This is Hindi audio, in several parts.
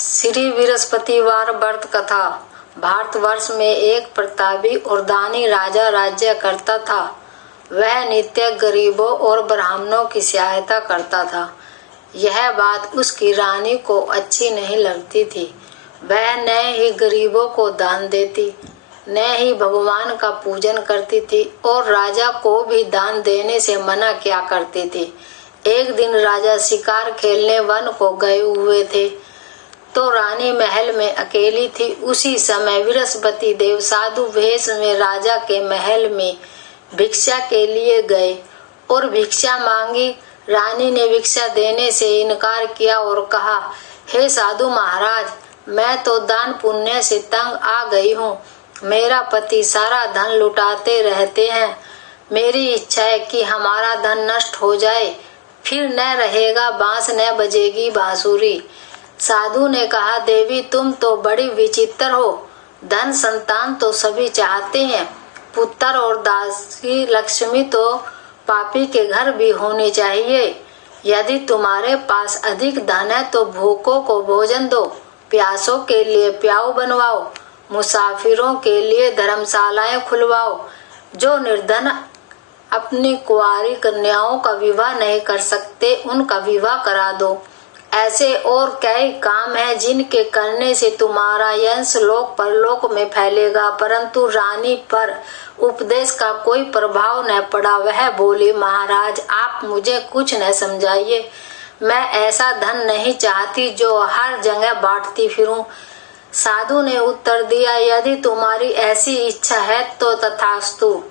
श्री बृहस्पतिवार व्रत कथा। भारतवर्ष में एक प्रतापी और दानी राजा राज्य करता था। वह नित्य गरीबों और ब्राह्मणों की सहायता करता था। यह बात उसकी रानी को अच्छी नहीं लगती थी। वह न ही गरीबों को दान देती, न ही भगवान का पूजन करती थी और राजा को भी दान देने से मना किया करती थी। एक दिन राजा शिकार खेलने वन को गए हुए थे तो रानी महल में अकेली थी। उसी समय बृहस्पति देव साधु वेश में राजा के महल में भिक्षा के लिए गए और भिक्षा मांगी। रानी ने भिक्षा देने से इनकार किया और कहा, हे साधु महाराज, मैं तो दान पुण्य से तंग आ गई हूँ। मेरा पति सारा धन लुटाते रहते हैं। मेरी इच्छा है कि हमारा धन नष्ट हो जाए, फिर न रहेगा बांस न बजेगी बांसुरी। साधु ने कहा, देवी तुम तो बड़ी विचित्र हो। धन संतान तो सभी चाहते हैं, पुत्र और दासी लक्ष्मी तो पापी के घर भी होनी चाहिए। यदि तुम्हारे पास अधिक धन है तो भूखों को भोजन दो, प्यासों के लिए प्याऊ बनवाओ, मुसाफिरों के लिए धर्मशालाएं खुलवाओ। जो निर्धन अपनी कुंवारी कन्याओं का विवाह नहीं कर सकते उनका विवाह करा दो। ऐसे और कई काम हैं जिनके करने से तुम्हारा यश लोक परलोक में फैलेगा। परंतु रानी पर उपदेश का कोई प्रभाव न पड़ा। वह बोली, महाराज आप मुझे कुछ न समझाइए। मैं ऐसा धन नहीं चाहती जो हर जगह बांटती फिरूं। साधु ने उत्तर दिया, यदि तुम्हारी ऐसी इच्छा है तो तथास्तु।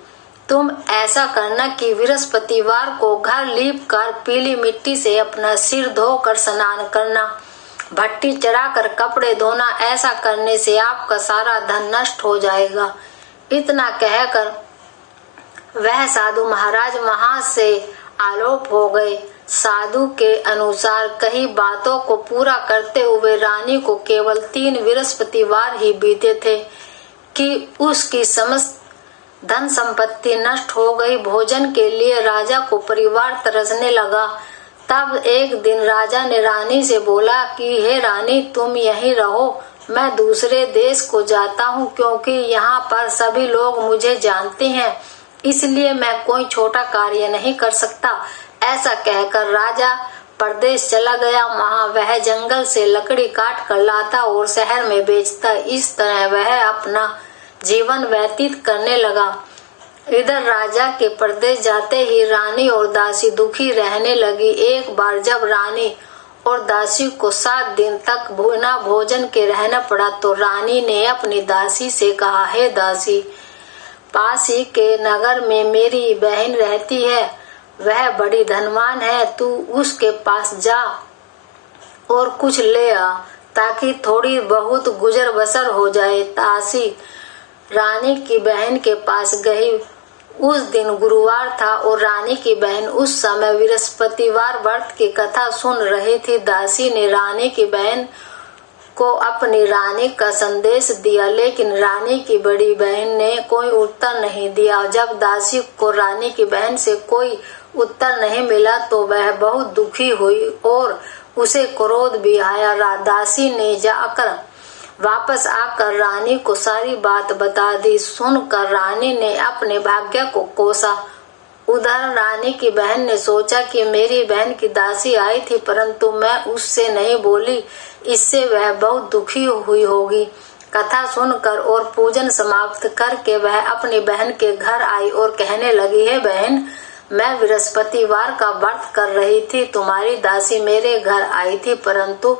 तुम ऐसा करना कि बृहस्पतिवार को घर लीप कर पीली मिट्टी से अपना सिर धोकर स्नान करना, भट्टी चढ़ाकर कपड़े धोना। ऐसा करने से आपका सारा धन नष्ट हो जाएगा। इतना कहकर वह साधु महाराज वहां से आलोप हो गए। साधु के अनुसार कई बातों को पूरा करते हुए रानी को केवल 3 बृहस्पतिवार ही बीते थे कि उसकी समस्त धन संपत्ति नष्ट हो गई। भोजन के लिए राजा को परिवार तरसने लगा। तब एक दिन राजा ने रानी से बोला कि हे रानी, तुम यहीं रहो, मैं दूसरे देश को जाता हूँ क्योंकि यहाँ पर सभी लोग मुझे जानते हैं, इसलिए मैं कोई छोटा कार्य नहीं कर सकता। ऐसा कहकर राजा परदेश चला गया। वहाँ वह जंगल से लकड़ी काट कर लाता और शहर में बेचता। इस तरह वह अपना जीवन व्यतीत करने लगा। इधर राजा के परदेश जाते ही रानी और दासी दुखी रहने लगी। एक बार जब रानी और दासी को 7 दिन तक बिना भोजन के रहना पड़ा तो रानी ने अपनी दासी से कहा, हे दासी, पास ही के नगर में मेरी बहन रहती है, वह बड़ी धनवान है, तू उसके पास जा और कुछ ले आ ताकि थोड़ी बहुत गुजर बसर हो जाए। दासी रानी की बहन के पास गई। उस दिन गुरुवार था और रानी की बहन उस समय बृहस्पतिवार व्रत की कथा सुन रही थी। दासी ने रानी की बहन को अपनी रानी का संदेश दिया, लेकिन रानी की बड़ी बहन ने कोई उत्तर नहीं दिया। जब दासी को रानी की बहन से कोई उत्तर नहीं मिला तो वह बहुत दुखी हुई और उसे क्रोध भी आया। दासी ने जाकर वापस आकर रानी को सारी बात बता दी। सुनकर रानी ने अपने भाग्य को कोसा। उधर रानी की बहन ने सोचा कि मेरी बहन की दासी आई थी परंतु मैं उससे नहीं बोली, इससे वह बहुत दुखी हुई होगी। कथा सुनकर और पूजन समाप्त करके वह अपनी बहन के घर आई और कहने लगी, हे बहन, मैं बृहस्पतिवार का व्रत कर रही थी, तुम्हारी दासी मेरे घर आई थी परंतु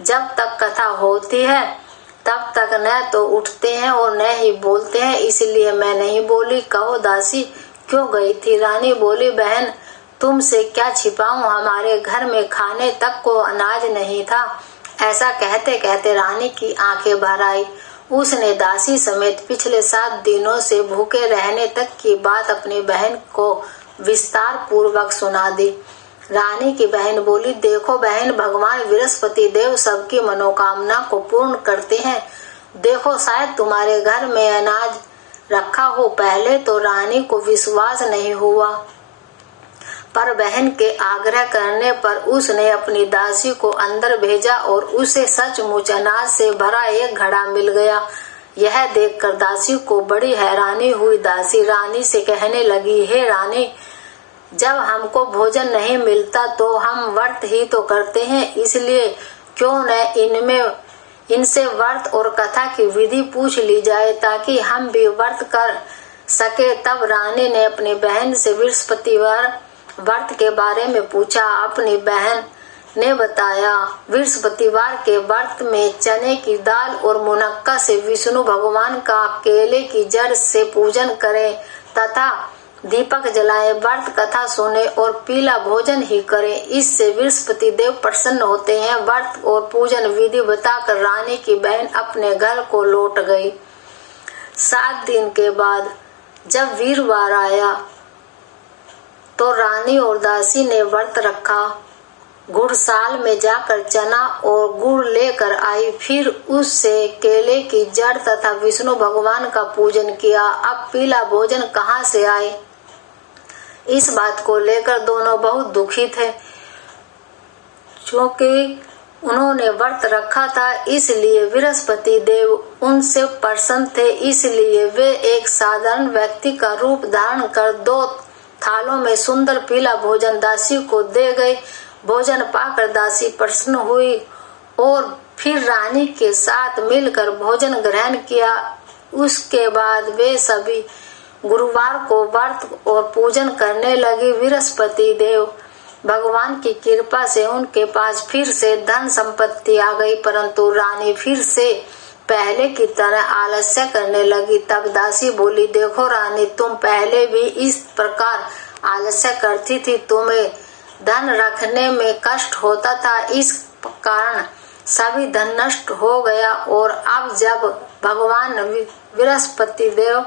जब तक कथा होती है तब तक न तो उठते हैं और न ही बोलते हैं, इसलिए मैं नहीं बोली। कहो दासी क्यों गई थी? रानी बोली, बहन तुमसे क्या छिपाऊं, हमारे घर में खाने तक को अनाज नहीं था। ऐसा कहते कहते रानी की आंखें भर आई। उसने दासी समेत पिछले 7 दिनों से भूखे रहने तक की बात अपनी बहन को विस्तार पूर्वक सुना दी। रानी की बहन बोली, देखो बहन, भगवान बृहस्पति देव सबकी मनोकामना को पूर्ण करते हैं। देखो शायद तुम्हारे घर में अनाज रखा हो। पहले तो रानी को विश्वास नहीं हुआ पर बहन के आग्रह करने पर उसने अपनी दासी को अंदर भेजा और उसे सचमुच अनाज से भरा एक घड़ा मिल गया। यह देखकर दासी को बड़ी हैरानी हुई। दासी रानी से कहने लगी, हे रानी, जब हमको भोजन नहीं मिलता तो हम व्रत ही तो करते हैं, इसलिए क्यों न इनसे व्रत और कथा की विधि पूछ ली जाए ताकि हम भी व्रत कर सके। तब रानी ने अपनी बहन से बृहस्पतिवार व्रत के बारे में पूछा। अपनी बहन ने बताया, बृहस्पतिवार के व्रत में चने की दाल और मुनक्का से विष्णु भगवान का केले की जड़ से पूजन करें तथा दीपक जलाएं, व्रत कथा सुने और पीला भोजन ही करें। इससे बृहस्पति देव प्रसन्न होते हैं। व्रत और पूजन विधि बताकर रानी की बहन अपने घर को लौट गई। 7 दिन के बाद जब वीरवार आया तो रानी और दासी ने व्रत रखा। गुड़साल में जाकर चना और गुड़ लेकर आई, फिर उससे केले की जड़ तथा विष्णु भगवान का पूजन किया। अब पीला भोजन कहाँ से आए, इस बात को लेकर दोनों बहुत दुखी थे। क्योंकि उन्होंने व्रत रखा था, इसलिए बृहस्पति देव उनसे प्रसन्न थे। इसलिए वे एक साधारण व्यक्ति का रूप धारण कर 2 थालों में सुंदर पीला भोजन दासी को दे गए। भोजन पाकर दासी प्रसन्न हुई और फिर रानी के साथ मिलकर भोजन ग्रहण किया। उसके बाद वे सभी गुरुवार को व्रत और पूजन करने लगी। बृहस्पति देव भगवान की कृपा से उनके पास फिर से धन संपत्ति आ गई, परंतु रानी फिर से पहले की तरह आलस्य करने लगी। तब दासी बोली, देखो रानी, तुम पहले भी इस प्रकार आलस्य करती थी, तुम्हें धन रखने में कष्ट होता था, इस कारण सभी धन नष्ट हो गया। और अब जब भगवान बृहस्पति देव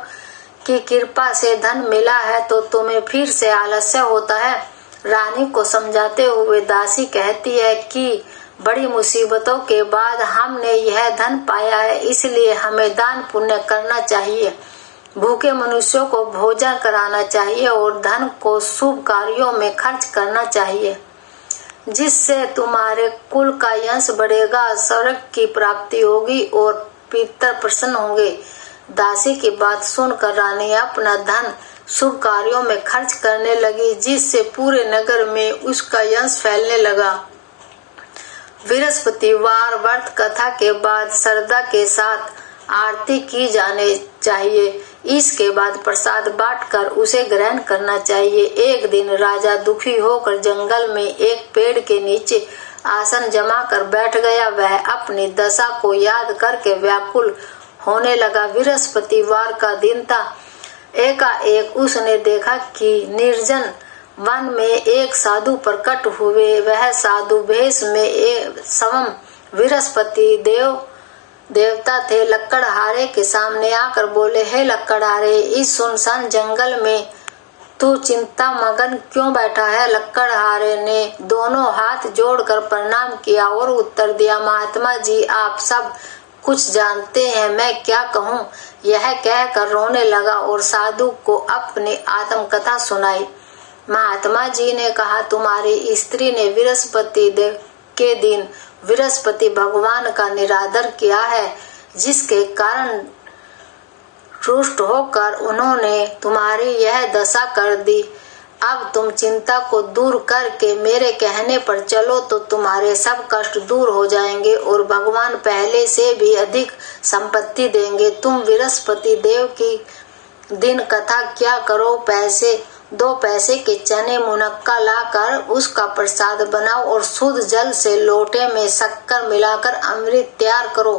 की कृपा से धन मिला है तो तुम्हें फिर से आलस्य होता है। रानी को समझाते हुए दासी कहती है कि बड़ी मुसीबतों के बाद हमने यह धन पाया है, इसलिए हमें दान पुण्य करना चाहिए, भूखे मनुष्यों को भोजन कराना चाहिए और धन को शुभ कार्यों में खर्च करना चाहिए, जिससे तुम्हारे कुल का यश बढ़ेगा, स्वर्ग की प्राप्ति होगी और पितर प्रसन्न होंगे। दासी की बात सुनकर रानी अपना धन शुभ कार्यों में खर्च करने लगी, जिससे पूरे नगर में उसका यश फैलने लगा। बृहस्पतिवार व्रत कथा के बाद श्रद्धा के साथ आरती की जाने चाहिए। इसके बाद प्रसाद बांटकर उसे ग्रहण करना चाहिए। एक दिन राजा दुखी होकर जंगल में एक पेड़ के नीचे आसन जमा कर बैठ गया। वह अपनी दशा को याद करके व्याकुल होने लगा। बृहस्पतिवार का दिन था। एकाएक उसने देखा कि निर्जन वन में एक साधु प्रकट हुए। वह साधु भेष में स्वयं बृहस्पति देवता थे। लकड़हारे के सामने आकर बोले, हे लकड़हारे, इस सुनसान जंगल में तू चिंता मगन क्यों बैठा है? लकड़हारे ने दोनों हाथ जोड़कर प्रणाम किया और उत्तर दिया, महात्मा जी, आप सब कुछ जानते हैं, मैं क्या कहूँ? यह कहकर रोने लगा और साधु को अपनी आत्मकथा सुनाई। महात्मा जी ने कहा, तुम्हारी स्त्री ने बृहस्पति देव के दिन बृहस्पति भगवान का निरादर किया है, जिसके कारण रुष्ट होकर उन्होंने तुम्हारी यह दशा कर दी। अब तुम चिंता को दूर करके मेरे कहने पर चलो तो तुम्हारे सब कष्ट दूर हो जाएंगे और भगवान पहले से भी अधिक संपत्ति देंगे। तुम बृहस्पति देव की दिन कथा क्या करो, 2 पैसे के चने मुनक्का लाकर उसका प्रसाद बनाओ और शुद्ध जल से लोटे में शक्कर मिलाकर अमृत तैयार करो।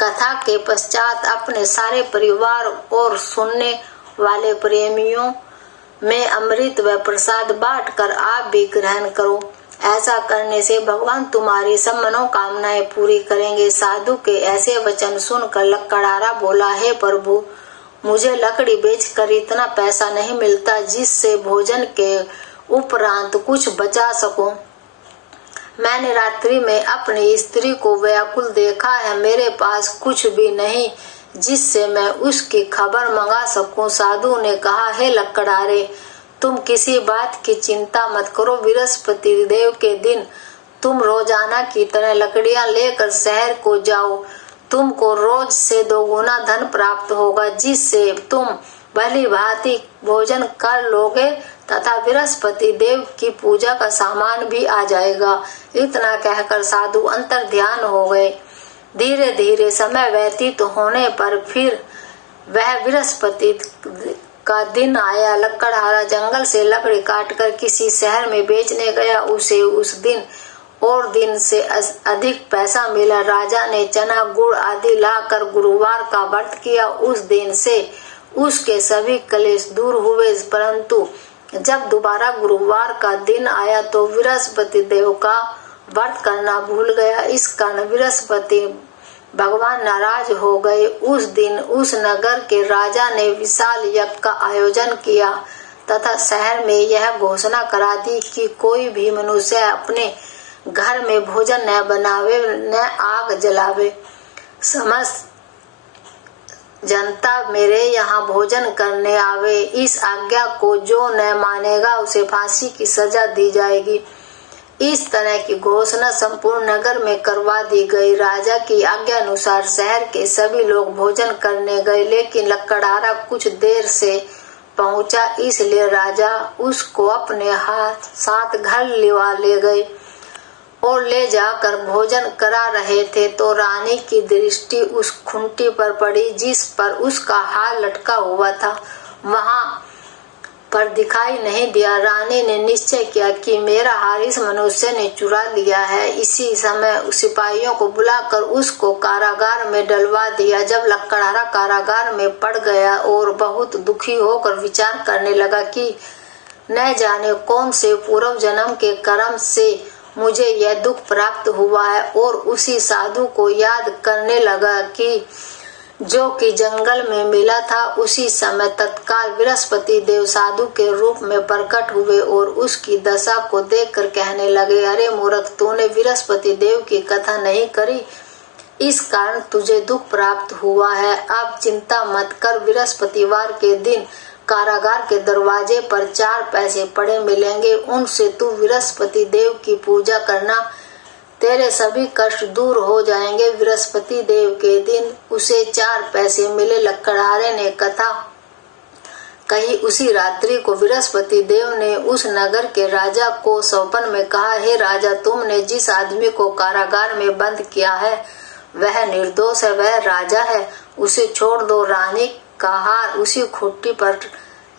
कथा के पश्चात अपने सारे परिवार और सुनने वाले प्रेमियों में अमृत व प्रसाद बांटकर आप भी ग्रहण करो। ऐसा करने से भगवान तुम्हारी सब मनोकामनाएं पूरी करेंगे। साधु के ऐसे वचन सुनकर लकड़हारा बोला, हे प्रभु, मुझे लकड़ी बेचकर इतना पैसा नहीं मिलता जिससे भोजन के उपरांत कुछ बचा सकूं। मैंने रात्रि में अपनी स्त्री को व्याकुल देखा है, मेरे पास कुछ भी नहीं जिससे मैं उसकी खबर मंगा सकूं। साधु ने कहा, हे लकड़हारे, तुम किसी बात की चिंता मत करो। बृहस्पति देव के दिन तुम रोजाना की तरह लकड़ियां लेकर शहर को जाओ। तुमको रोज से 2 गुना धन प्राप्त होगा, जिससे तुम भली भांति भोजन कर लोगे तथा बृहस्पति देव की पूजा का सामान भी आ जाएगा। इतना कहकर साधु अंतर ध्यान हो गए। धीरे धीरे समय व्यतीत होने पर फिर वह बृहस्पति का दिन आया। लकड़हारा जंगल से लकड़ी काटकर किसी शहर में बेचने गया। उसे उस दिन और दिन से अधिक पैसा मिला। राजा ने चना गुड़ आदि लाकर गुरुवार का व्रत किया। उस दिन से उसके सभी क्लेश दूर हुए, परंतु जब दोबारा गुरुवार का दिन आया तो बृहस्पति देव का व्रत करना भूल गया। इस कारण बृहस्पति भगवान नाराज हो गए। उस दिन उस नगर के राजा ने विशाल यज्ञ का आयोजन किया तथा शहर में यह घोषणा करा दी कि कोई भी मनुष्य अपने घर में भोजन न बनावे न आग जलावे। समस्त जनता मेरे यहाँ भोजन करने आवे। इस आज्ञा को जो न मानेगा उसे फांसी की सजा दी जाएगी। इस तरह की घोषणा संपूर्ण नगर में करवा दी गई। राजा की आज्ञा अनुसार शहर के सभी लोग भोजन करने गए, लेकिन लकड़हारा कुछ देर से पहुंचा, इसलिए राजा उसको अपने साथ घर ले गए और ले जाकर भोजन करा रहे थे तो रानी की दृष्टि उस खूंटी पर पड़ी जिस पर उसका हार लटका हुआ था। वहां पर दिखाई नहीं दिया। रानी ने निश्चय किया कि मेरा हार इस मनुष्य ने चुरा लिया है। इसी समय सिपाहियों को बुलाकर उसको कारागार में डलवा दिया। जब लकड़हारा कारागार में पड़ गया और बहुत दुखी होकर विचार करने लगा कि न जाने कौन से पूर्व जन्म के कर्म से मुझे यह दुख प्राप्त हुआ है, और उसी साधु को याद करने लगा कि जो कि जंगल में मिला था। उसी समय तत्काल बृहस्पति देव साधु के रूप में प्रकट हुए और उसकी दशा को देखकर कहने लगे, अरे मूर्ख, तूने बृहस्पति देव की कथा नहीं करी, इस कारण तुझे दुख प्राप्त हुआ है। अब चिंता मत कर। बृहस्पतिवार के दिन कारागार के दरवाजे पर 4 पैसे पड़े मिलेंगे, उनसे तू बृहस्पति देव की पूजा करना, तेरे सभी कष्ट दूर हो जाएंगे। बृहस्पति देव के दिन उसे 4 पैसे मिले। लकड़हारे ने कथा कही। उसी रात्रि को बृहस्पति देव ने उस नगर के राजा को स्वप्न में कहा, हे राजा, तुमने जिस आदमी को कारागार में बंद किया है वह निर्दोष है, वह राजा है, उसे छोड़ दो। रानी का हार उसी खूंटी पर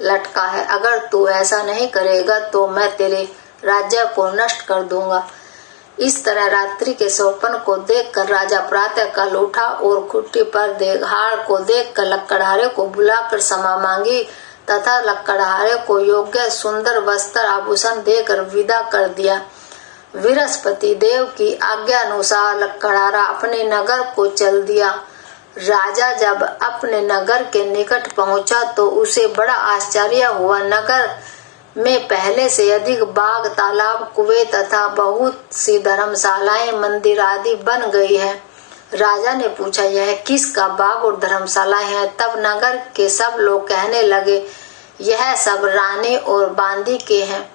लटका है। अगर तू ऐसा नहीं करेगा तो मैं तेरे राज्य को नष्ट कर दूंगा। इस तरह रात्रि के स्वप्न को देखकर राजा प्रातः काल उठा और खूंटी पर हार को देखकर लकड़हारे को बुलाकर क्षमा मांगी तथा लकड़हारे को योग्य सुंदर वस्त्र आभूषण देकर विदा कर दिया। बृहस्पति देव की आज्ञा अनुसार लकड़हारा अपने नगर को चल दिया। राजा जब अपने नगर के निकट पहुंचा तो उसे बड़ा आश्चर्य हुआ। नगर में पहले से अधिक बाग, तालाब, कुएं तथा बहुत सी धर्मशालाएं, मंदिर आदि बन गई है। राजा ने पूछा, यह किसका बाग और धर्मशाला है? तब नगर के सब लोग कहने लगे, यह सब रानी और बांदी के हैं।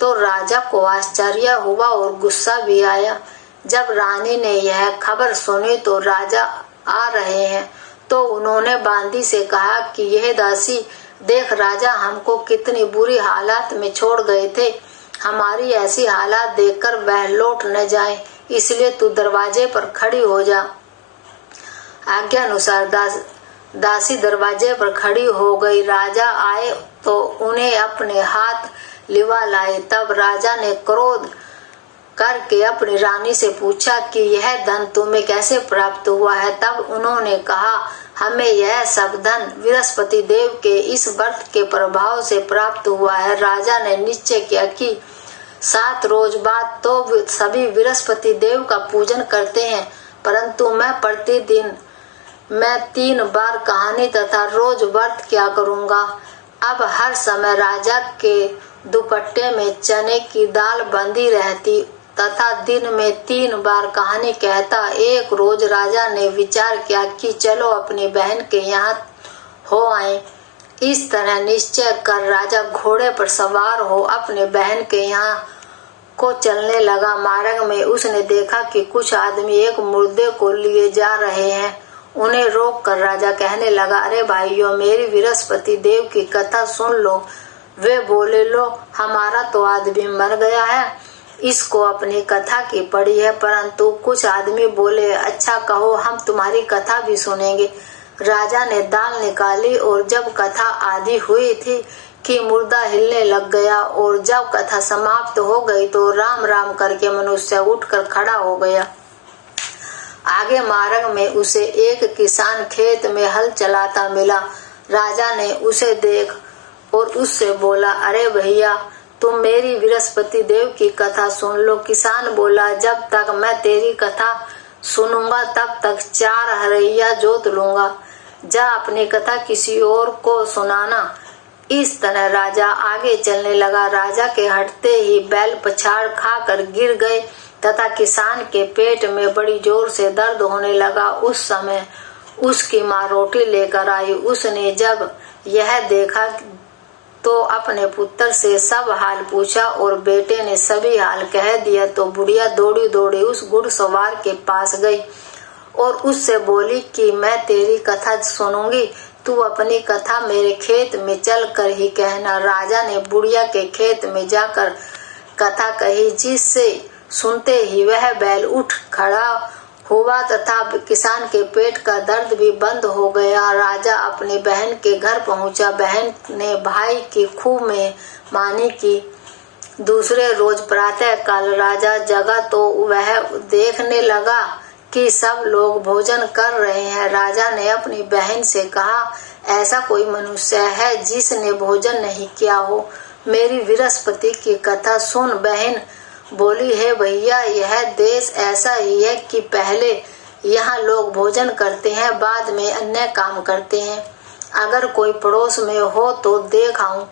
तो राजा को आश्चर्य हुआ और गुस्सा भी आया। जब रानी ने यह खबर सुनी तो राजा आ रहे हैं तो उन्होंने बांदी से कहा कि यह दासी देख, राजा हमको कितनी बुरी हालत में छोड़ गए थे। हमारी ऐसी हालत देखकर वह लौट न जाए, इसलिए तू दरवाजे पर खड़ी हो जा। आज्ञा अनुसार दासी दरवाजे पर खड़ी हो गई। राजा आए तो उन्हें अपने हाथ लिवा लाए। तब राजा ने क्रोध करके अपनी रानी से पूछा कि यह धन तुम्हें कैसे प्राप्त हुआ है? तब उन्होंने कहा, हमें यह सब धन बृहस्पति देव के इस व्रत के प्रभाव से प्राप्त हुआ है। राजा ने निश्चय किया कि 7 रोज बाद तो सभी बृहस्पति देव का पूजन करते हैं, परंतु मैं प्रतिदिन 3 बार कहानी तथा रोज व्रत क्या करूंगा। अब हर समय राजा के दुपट्टे में चने की दाल बंधी रहती तथा दिन में 3 बार कहानी कहता। एक रोज राजा ने विचार किया कि चलो अपनी बहन के यहाँ हो आए। इस तरह निश्चय कर राजा घोड़े पर सवार हो अपने बहन के यहाँ को चलने लगा। मार्ग में उसने देखा कि कुछ आदमी एक मुर्दे को लिए जा रहे हैं। उन्हें रोक कर राजा कहने लगा, अरे भाइयों, मेरी बृहस्पति देव की कथा सुन लो। वे बोले, लो, हमारा तो आदमी मर गया है, इसको अपनी कथा की पड़ी है। परंतु कुछ आदमी बोले, अच्छा कहो, हम तुम्हारी कथा भी सुनेंगे। राजा ने दाल निकाली और जब कथा आधी हुई थी कि मुर्दा हिलने लग गया और जब कथा समाप्त हो गई तो राम राम करके मनुष्य उठकर खड़ा हो गया। आगे मार्ग में उसे एक किसान खेत में हल चलाता मिला। राजा ने उसे देख और उससे बोला, अरे भैया, तुम मेरी बृहस्पति देव की कथा सुन लो। किसान बोला, जब तक मैं तेरी कथा सुनूंगा तब तक 4 हरैया जोत लूंगा। जा अपनी कथा किसी और को सुनाना। इस तरह राजा आगे चलने लगा। राजा के हटते ही बैल पछाड़ खाकर गिर गए तथा किसान के पेट में बड़ी जोर से दर्द होने लगा। उस समय उसकी माँ रोटी लेकर आई। उसने जब यह देखा तो अपने पुत्र से सब हाल पूछा और बेटे ने सभी हाल कह दिया तो बुढ़िया दौड़ी दौड़ी उस घुड़सवार के पास गई और उससे बोली कि मैं तेरी कथा सुनूंगी, तू अपनी कथा मेरे खेत में चल कर ही कहना। राजा ने बुढ़िया के खेत में जाकर कथा कही, जिससे सुनते ही वह बैल उठ खड़ा हुआ तथा किसान के पेट का दर्द भी बंद हो गया। राजा अपनी बहन के घर पहुंचा। बहन ने भाई की खूब मेहमानी की। दूसरे रोज प्रातः काल राजा जगा तो वह देखने लगा कि सब लोग भोजन कर रहे हैं। राजा ने अपनी बहन से कहा, ऐसा कोई मनुष्य है जिसने भोजन नहीं किया हो? मेरी बृहस्पति की कथा सुन। बहन बोली, है भैया, यह देश ऐसा ही है कि पहले यहाँ लोग भोजन करते हैं, बाद में अन्य काम करते हैं। अगर कोई पड़ोस में हो तो देख आऊं।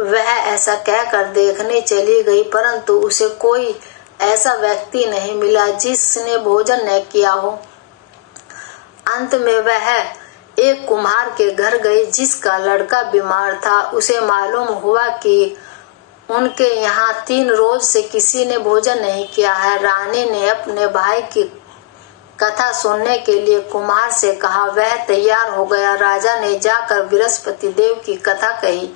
वह ऐसा कहकर देखने चली गई, परंतु उसे कोई ऐसा व्यक्ति नहीं मिला जिसने भोजन न किया हो। अंत में वह एक कुम्हार के घर गई जिसका लड़का बीमार था। उसे मालूम हुआ कि उनके यहाँ 3 रोज से किसी ने भोजन नहीं किया है। रानी ने अपने भाई की कथा सुनने के लिए कुम्हार से कहा। वह तैयार हो गया। राजा ने जाकर बृहस्पति देव की कथा कही,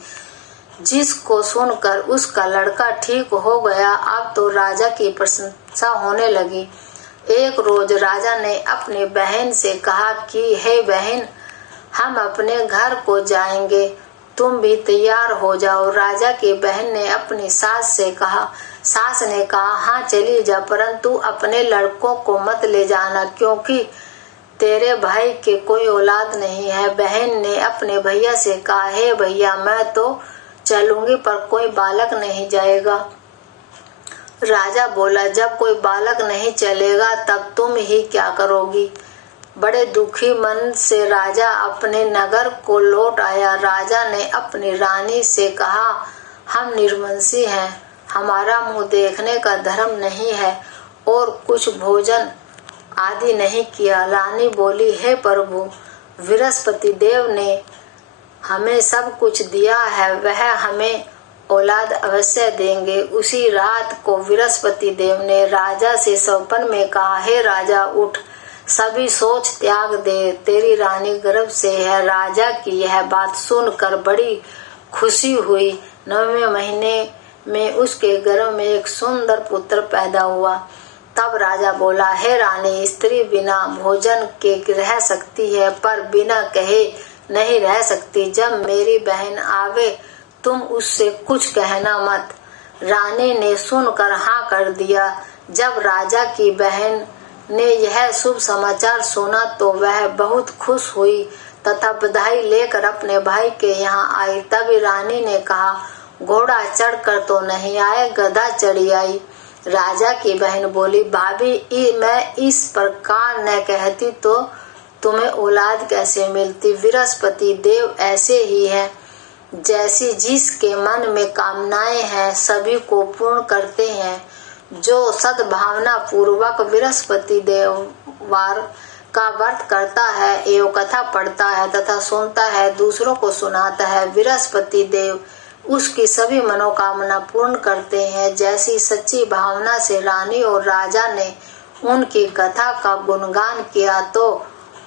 जिसको सुनकर उसका लड़का ठीक हो गया। अब तो राजा की प्रशंसा होने लगी। एक रोज राजा ने अपनी बहन से कहा कि हे बहन, हम अपने घर को जाएंगे, तुम भी तैयार हो जाओ। राजा की बहन ने अपनी सास से कहा। सास ने कहा, हाँ चली जा, परंतु अपने लड़कों को मत ले जाना, क्योंकि तेरे भाई के कोई औलाद नहीं है। बहन ने अपने भैया से कहा, हे भैया, मैं तो चलूंगी पर कोई बालक नहीं जाएगा। राजा बोला, जब कोई बालक नहीं चलेगा तब तुम ही क्या करोगी? बड़े दुखी मन से राजा अपने नगर को लौट आया। राजा ने अपनी रानी से कहा, हम निर्वंशी हैं, हमारा मुंह देखने का धर्म नहीं है और कुछ भोजन आदि नहीं किया। रानी बोली, हे प्रभु, बृहस्पति देव ने हमें सब कुछ दिया है, वह हमें औलाद अवश्य देंगे। उसी रात को बृहस्पति देव ने राजा से स्वप्न में कहा, हे राजा, उठ, सभी सोच त्याग दे, तेरी रानी गर्भ से है। राजा की यह बात सुनकर बड़ी खुशी हुई। 9वें महीने में उसके गर्भ में एक सुंदर पुत्र पैदा हुआ। तब राजा बोला, हे रानी, स्त्री बिना भोजन के रह सकती है पर बिना कहे नहीं रह सकती। जब मेरी बहन आवे तुम उससे कुछ कहना मत। रानी ने सुनकर हाँ कर दिया। जब राजा की बहन ने यह शुभ समाचार सुना तो वह बहुत खुश हुई तथा बधाई लेकर अपने भाई के यहाँ आई। तभी रानी ने कहा, घोड़ा चढ़कर तो नहीं आए, गधा चढ़ी आई। राजा की बहन बोली, भाभी, मैं इस प्रकार न कहती तो तुम्हें औलाद कैसे मिलती? बृहस्पति देव ऐसे ही है, जैसी जिसके मन में कामनाएं हैं सभी को पूर्ण करते हैं। जो सद्भावना पूर्वक बृहस्पति देव वार का व्रत करता है एवं कथा पढ़ता है तथा सुनता है, दूसरों को सुनाता है, बृहस्पति देव उसकी सभी मनोकामना पूर्ण करते हैं। जैसी सच्ची भावना से रानी और राजा ने उनकी कथा का गुणगान किया तो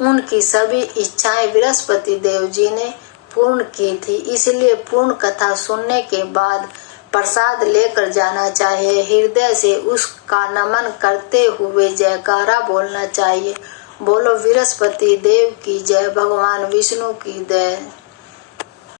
उनकी सभी इच्छाएं बृहस्पति देव जी ने पूर्ण की थी। इसलिए पूर्ण कथा सुनने के बाद प्रसाद लेकर जाना चाहिए। हृदय से उसका नमन करते हुए जयकारा बोलना चाहिए। बोलो बृहस्पति देव की जय, भगवान विष्णु की जय।